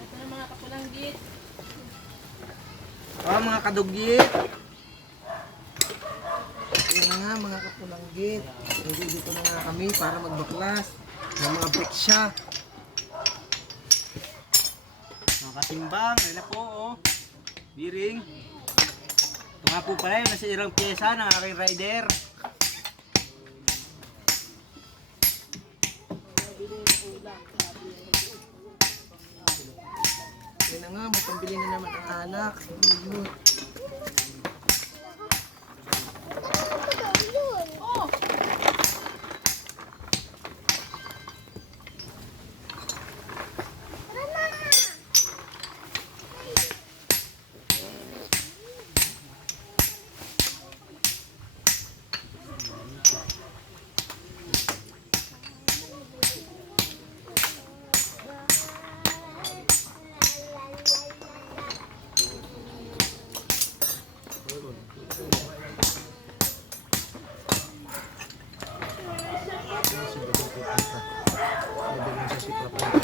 Ito na mga kapulanggit. Ah, mga kadugyit. Yan na nga, mga kapulanggit. Hindi dito na nga kami para magbaklas ng mga briksya. Mga katimbang, ayun na po, oh. Biring. Ito nga po pala yun, nasa irang pyesa ng aking rider. Yan na nga, may pambili na naman ang. Ayun. Sabi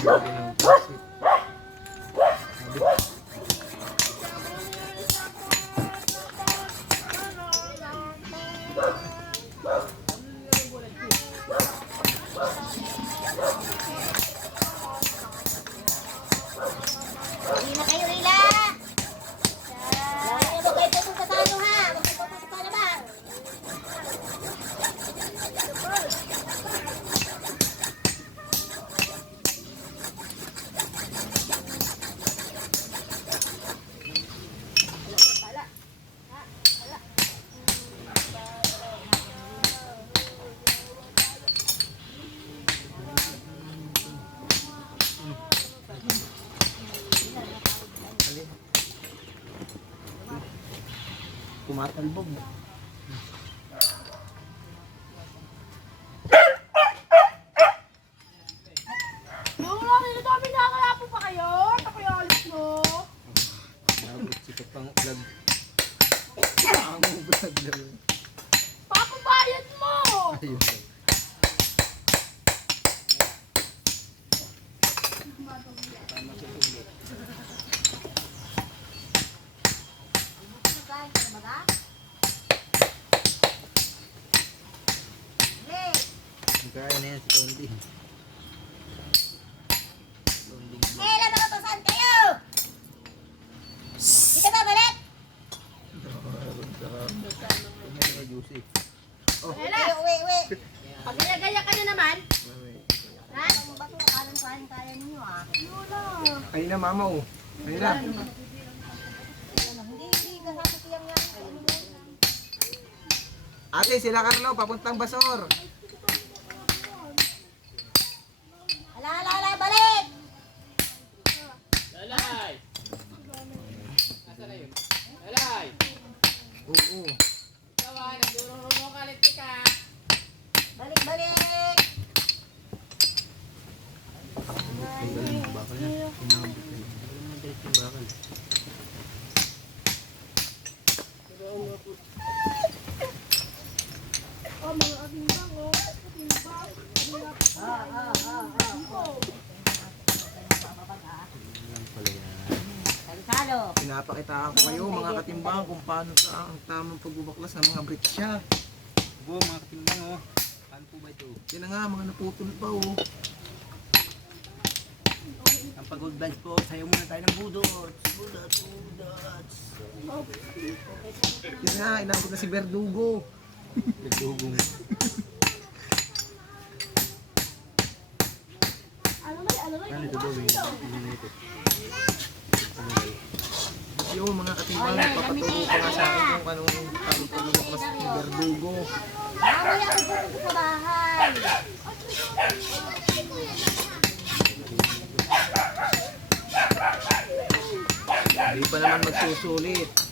Yeah. Si Papang Vlog. Ang vlog lang. Papabayad mo! Ayun. Kain ka na yan si Tondi. Tondi. kailan to saan kayo? Di ka babalik? Juicy. Uwi, uwi, uwi. Pag ginagaya ka na naman, Ha? Ano ba ito? Kalan kain kaya ninyo ah. Ayun na mama oh. Ayun na. Ate, sila Carlo, papuntang Basor. Ala, ala, ala, balik! Lalay! Nasaan na yun? Lalay! Oo. Ikaw ah, nagdurong-rurong ka ulit ka. Balik, balik! Ay, galing yung bakal niya. Kinabot na yun. Galing yung direct yung bakal. Ayan pala yan. Salo-salo. Pinapakita ko kayo mga katimbang kung paano sa ang tamang pagbubaklas ng mga briksya. Bo, mga katimbang, oh. Paano po ba ito? Yan na nga, mga naputol pa oh. Ang pag-gold vibes po, sayo muna tayo ng budots. Budots, budots. Yan na, inabot na si Verdugo. Nagdugong. Ano daw, eh? Hindi na ito. Ano ba yun? Yung mga katimbang, papaturo ko nga sa akin kung anong pagbubaklas ni Verdugo. Mamaya ko pupunta sa bahay. Hindi pa naman magsusulit.